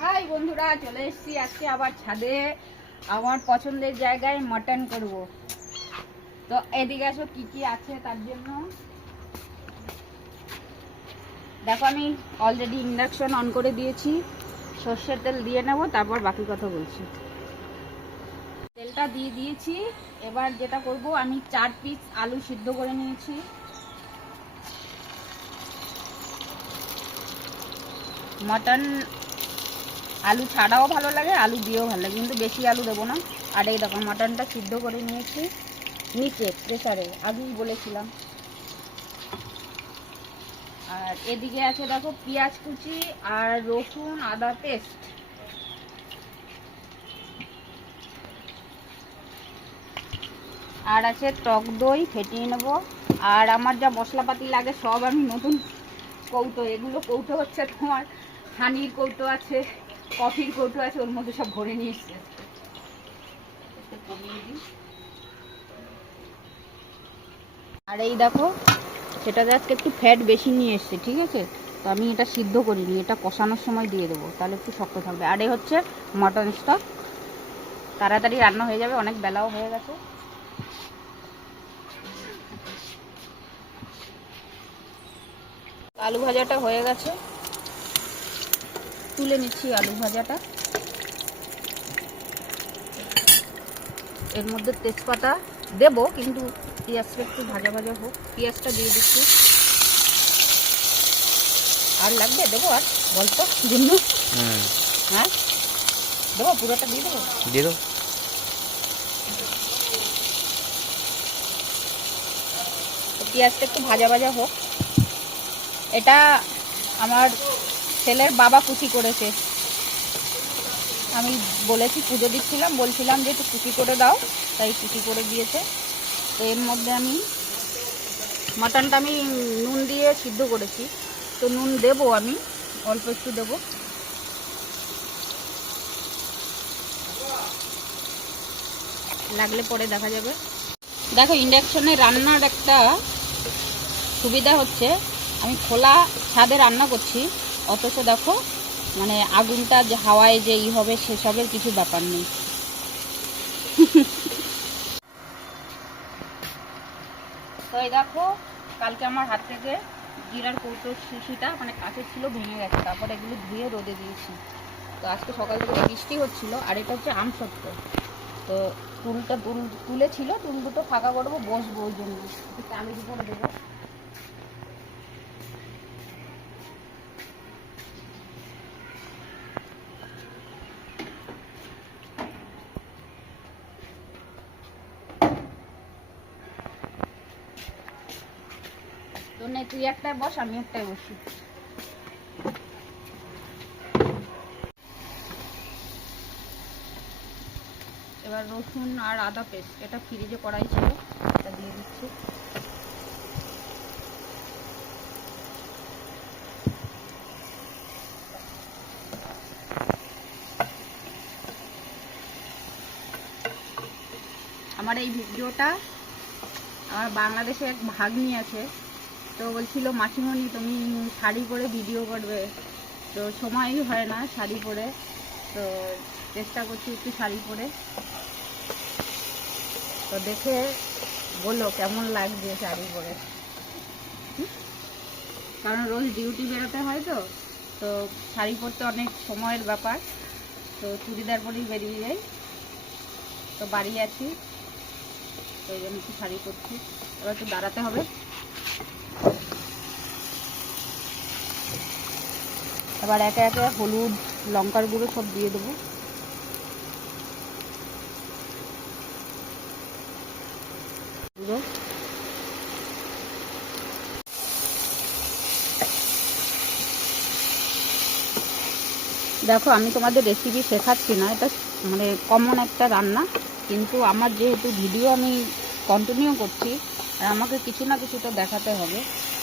High বন্ধুরা, চলে এসেছি আজকে আবার ছাদে। আমার পছন্দের জায়গায় মটন করব। তো এদিকে আসো, কি কি আছে তার জন্য? দেখো, আমি অলরেডি ইন্ডাকশন অন করে দিয়েছি। সর্ষের তেল দিয়ে নেব, তারপর বাকি কথা বলছি। তেলটা দিয়ে দিয়েছি। এবার যেটা করব, আমি চার পিস আলু সিদ্ধ করে নিয়েছি। মটন আলু ছাড়াও ভালো লাগে, আলু দিয়েও ভালো লাগে। কিন্তু বেশি আলু দেবো না। আর এই দেখো মটনটা সিদ্ধ করে নিয়েছি। নিচে প্রেসারে আগেই বলেছিলাম। আর এদিকে আছে দেখো, পেঁয়াজ কুচি আর রসুন, আদা পেস্ট আর আছে টক দই, ফেটিয়ে নেব। আর আমার যা মশলাপাতি লাগে, সব আমি নতুন কৌটো, এগুলো কৌটো হচ্ছে তোমার হানির কৌটো আছে। কফির কৌটো আছে, ওর মধ্যে সব ভরে নিয়ে এসছে। আর এই দেখো, সেটাতে আজকে একটু ফ্যাট বেশি নিয়ে এসছে, ঠিক আছে? তো আমি এটা সিদ্ধ করিনি, এটা কষানোর সময় দিয়ে দেবো, তাহলে একটু শক্ত থাকবে। আর এই হচ্ছে মটন স্টক তাড়াতাড়ি রান্না হয়ে যাবে, অনেক বেলাও হয়ে গেছে। আলু ভাজাটা হয়ে গেছে। তুলে নিচ্ছি আলু ভাজাটা। এর মধ্যে তেজপাতা দেব কিন্তু পেঁয়াজটা একটু ভাজা ভাজা হোক। পেঁয়াজটা দিয়ে দিচ্ছি। আর লাগবে? দেবো আর গল্প জন্য হ্যাঁ? দেবো পুরোটা দিয়ে দেবো? দিয়ে তো পেঁয়াজটা একটু ভাজা ভাজা হোক। এটা আমার ছেলের বাবা কুচি করেছে। আমি বলেছি, পুজো দিচ্ছিলাম, বলছিলাম যে একটু কুচি করে দাও, তাই কুচি করে দিয়েছে। তো এর মধ্যে আমি মাটনটা আমি নুন দিয়ে সিদ্ধ করেছি। তো নুন দেবো আমি, অল্প একটু দেবো। লাগলে পরে দেখা যাবে। দেখো, ইন্ডাকশনে রান্নার একটা সুবিধা হচ্ছে, আমি খোলা ছাদে রান্না করছি। অথচ দেখো মানে আগুনটা যে হাওয়ায় যে ই হবে, সেসবের কিছু ব্যাপার নেই। তো দেখো, কালকে আমার হাত থেকে জিরার কৌটো শিশিটা মানে কাঁচের ছিল, ভেঙে গেছে। তারপর এগুলো ধুয়ে রোদে দিয়েছি। তো আজকে সকাল থেকে বৃষ্টি হচ্ছিল, আর এটা হচ্ছে আমসত্ব তো টুলটা টুল তুলেছিল টুল দুটো ফাঁকা করব, বসবো ওই জন্য। চালের উপরে দেবো? নে, তুই একটাই বস, আমি একটাই বসি। এবার রসুন আর আদা পেস্ট, এটা ফ্রিজে করাই ছিল, এটা দিয়ে দিচ্ছি। আমার এই ভিডিওটা আমার বাংলাদেশে এক ভাগ্নি আছে তো বলছিল, মাসিমণি, তুমি শাড়ি পরে ভিডিও করবে। তো সময়ই হয় না শাড়ি পরে। তো চেষ্টা করছি একটু শাড়ি পরে। তো দেখে বলো কেমন লাগছে শাড়ি পরে? কারণ রোজ ডিউটি বেরোতে হয় তো। তো শাড়ি পরতে অনেক সময়ের ব্যাপার। তো চুড়িদার পরেই বেরিয়ে যাই। তো বাড়ি আছি। তো এই জন্য একটু শাড়ি পরছি। এবার একটু দাঁড়াতে হবে। এবার একে একে হলুদ, লঙ্কার গুঁড়ো সব দিয়ে দেবো। দেখো, আমি তোমাদের রেসিপি শেখাচ্ছি না, এটা মানে কমন একটা রান্না, কিন্তু আমার যেহেতু ভিডিও আমি কন্টিনিউ করছি, আর আমাকে কিছু না কিছু তো দেখাতে হবে।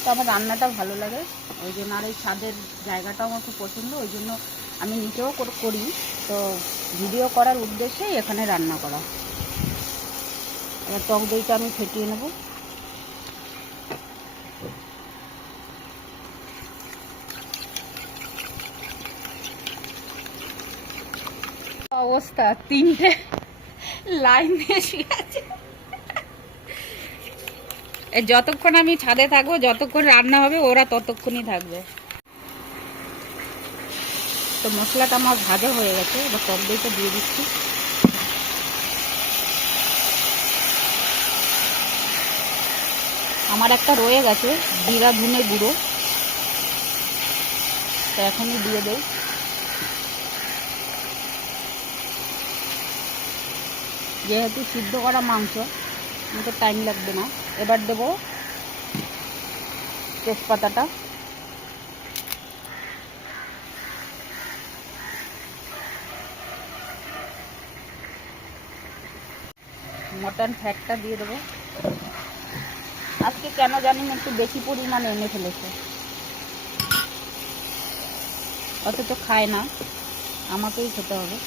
তো আমার রান্নাটা ভালো লাগে। ওই জন্য আর এই ছাদের জায়গাটাও আমার খুব পছন্দ, ওই জন্য আমি নিজেও করি তো ভিডিও করার উদ্দেশ্যেই এখানে রান্না করা। এবার টক দইটা আমি ফেটিয়ে নেব। অবস্থা, তিনটে লাইন দিয়ে শুয়ে আছে এ যতক্ষণ আমি ছাদে থাকব, যতক্ষণ রান্না হবে, ওরা ততক্ষণই থাকবে। তো মশলাটা আমার ভাজা হয়ে গেছে, এবার টক দইটা দিয়ে দিচ্ছি। আমার একটা রয়ে গেছে, জিরা ধুনে গুঁড়ো। তো এখনই দিয়ে দেই। যেহেতু সিদ্ধ করা মাংস, আমাকে টাইম লাগবে না। এবার দেব তেজপাতাটা। মটন ফ্যাটটা দিয়ে দেবো। আজকে কেন জানি না, একটু বেশি পরিমাণে এনে ফেলেছে। অথচ খায় না, আমাকেই খেতে হবে।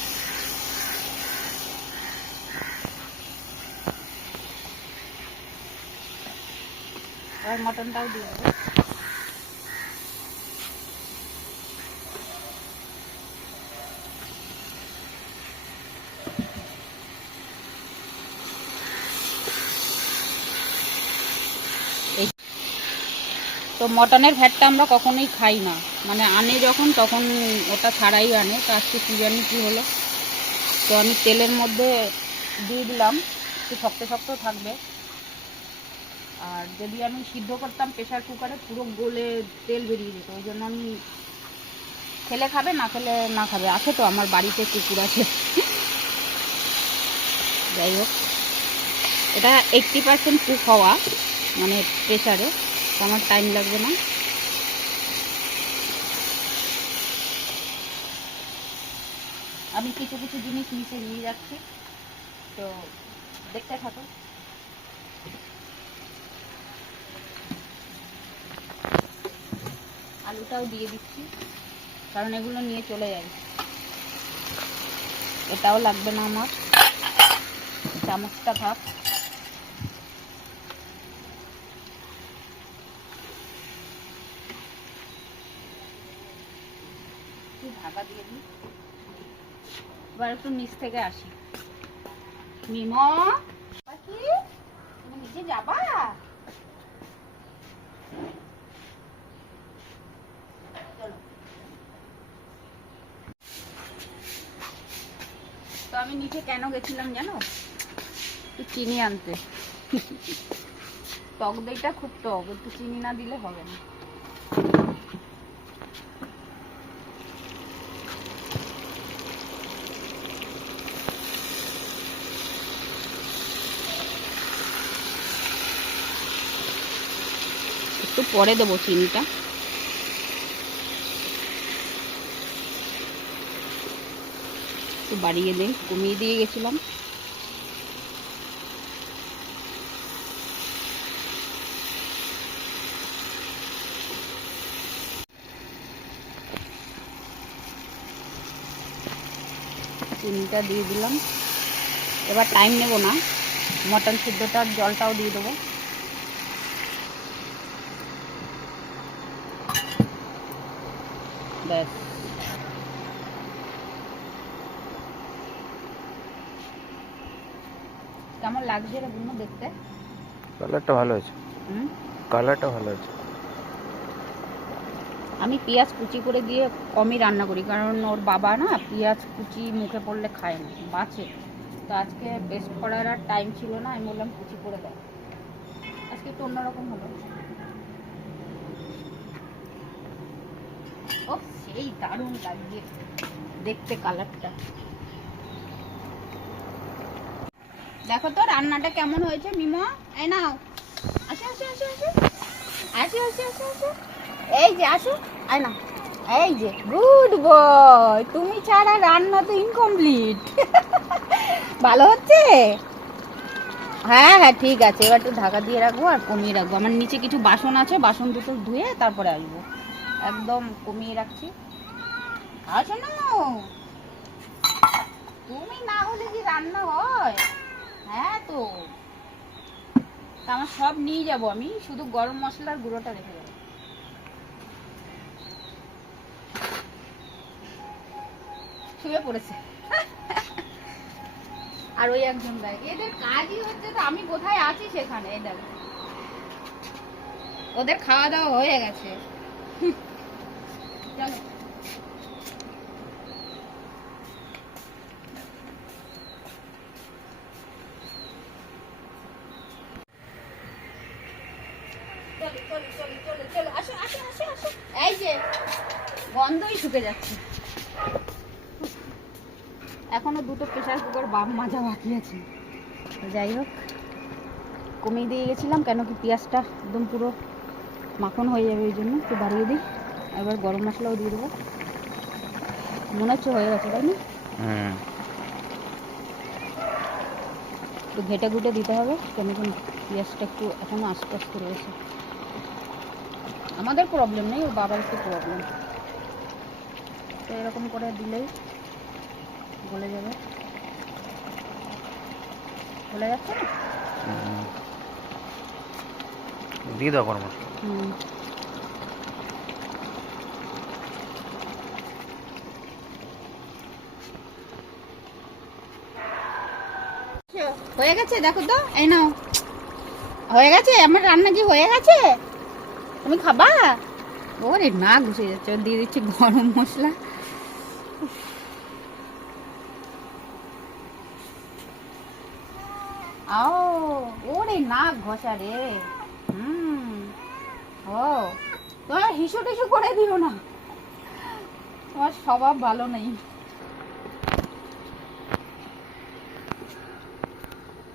মটনটাও দিয়ে দেবো। তো মটনের ভ্যাটটা আমরা কখনোই খাই না। মানে আনে যখন, তখন ওটা ছাড়াই আনে। তো আজকে কী জানি কী হলো। তো আমি তেলের মধ্যে দিয়ে দিলাম। একটু শক্ত শক্ত থাকবে। আর যদি আমি সিদ্ধ করতাম প্রেশার কুকারে পুরো গলে তেল বেরিয়ে যেত। ওই জন্য আমি খেলে খাবে, না খেলে না খাবে। আছে তো, আমার বাড়িতে কুকুর আছে। যাই হোক। এটা এইট্টি পার্সেন্ট কুক হওয়া মানে প্রেশারে আমার টাইম লাগবে না। আমি কিছু কিছু জিনিস নিচে নিয়ে যাচ্ছি। তো দেখতে থাকো। আলুটাও দিয়ে দিচ্ছি, কারণ এগুলো নিয়ে চলে যাবে। এটাও লাগবে না আমার। চামচটা থাক একটু নিচ থেকে আসি। মিম তুমি নিচে যাবা চলো তো আমি নিচে কেন গেছিলাম জানো? একটু চিনি আনতে। টক দইটা খুব টক, একটু চিনি না দিলে হবে না। একটু পরে দেবো চিনিটা। বাড়িয়ে দিই কমিয়ে দিয়ে গেছিলাম। চিনিটা দিয়ে দিলাম। এবার টাইম নেব না। মটন সিদ্ধটার জলটাও দিয়ে দেবো। ব্যাস। কেমন লাগছে রে বুনু দেখতে? কালারটা ভালো আছে হুম? কালারটা ভালো আছে আমি পেঁয়াজ কুচি করে দিয়ে কমই রান্না করি কারণ ওর বাবা না পেঁয়াজ কুচি মুখে পড়লে খায় না বাঁচে। তো আজকে পেস্ট করার আর টাইম ছিল না আমি বললাম কুচি করে দাও। আজকে একটু অন্যরকম হলো ও সেই দারুণ লাগছে। দেখতে কালারটা দেখো তো রান্নাটা কেমন হয়েছে, মিমো? এই নাও। আসো আসো আসো আসো। আসো আসো আসো আসো। এই যে, আসো। আয় না এই যে গুড বয় তুমি ছাড়া রান্না তো ইনকমপ্লিট ভালো হচ্ছে? হ্যাঁ হ্যাঁ ঠিক আছে। এবার একটু ঢাকা দিয়ে রাখব আর কমিয়ে রাখব। আমার নিচে কিছু বাসন আছে, বাসন দুটো ধুয়ে তারপরে আসব। একদম কমিয়ে রাখছি। আসো না তুমি না হলে কি রান্না হয়? হ্যাঁ তো। আমার সব নিয়ে যাব আমি, শুধু গরম মশলার গুঁড়োটা রেখে দেবো। শুয়ে পড়েছে। আর ওই একজন দেয় এদের কাজই হচ্ছে তো, আমি কোথায় আছি সেখানে? এই দেখো। ওদের খাওয়া দাওয়া হয়ে গেছে হুম। চলো চলো, চলো, চলো, চলো, চলো, আসো, আসো, আসো, আসো। এই যে গন্ধই শুকে যাচ্ছে। এখনও দুটো প্রেশার কুকার বাম মাজা বাকি আছে। যাই হোক কমিয়ে দিয়ে গেছিলাম কেন কি পেঁয়াজটা একদম পুরো মাখন হয়ে যাবে ওই জন্য একটু বাড়িয়ে দিই। এবার গরম মশলাও দিয়ে দেবো। মনে হচ্ছে হয়ে গেছে তাই না? হুম একটু ঘেটে ঘুটে দিতে হবে কেন কি পেঁয়াজটা একটু এখনও আস্তে আস্তে রয়েছে। আমাদের প্রবলেম নেই ওর বাবার একটু প্রবলেম তো এরকম করে দিলেই গলে যাবে। গলে যাচ্ছে না? দিয়ে দাও গরম হুম। হয়ে গেছে? দেখো তো এই নাও। হয়ে গেছে? আমার রান্না কি হয়ে গেছে? তুমি খাবা? ওরে না, ঘুষে যাচ্ছে। দিয়ে দিচ্ছি গরম মশলা। আও, ওরে নাক ঘষা রে। হুম। ও তোমার হিসু টিসু করে দিও না। তোমার স্বভাব ভালো নেই।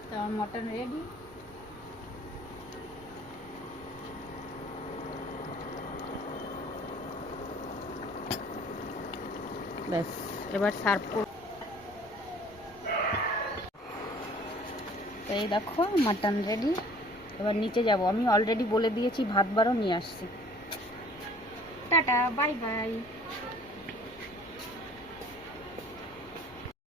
তোমার মটন রেডি ব্যাস, এবার সার্ভ কর এই দেখো মাটন রেডি এবার নিচে যাব। আমি অলরেডি বলে দিয়েছি, ভাত বারও নিয়ে আসছি। Tata bye bye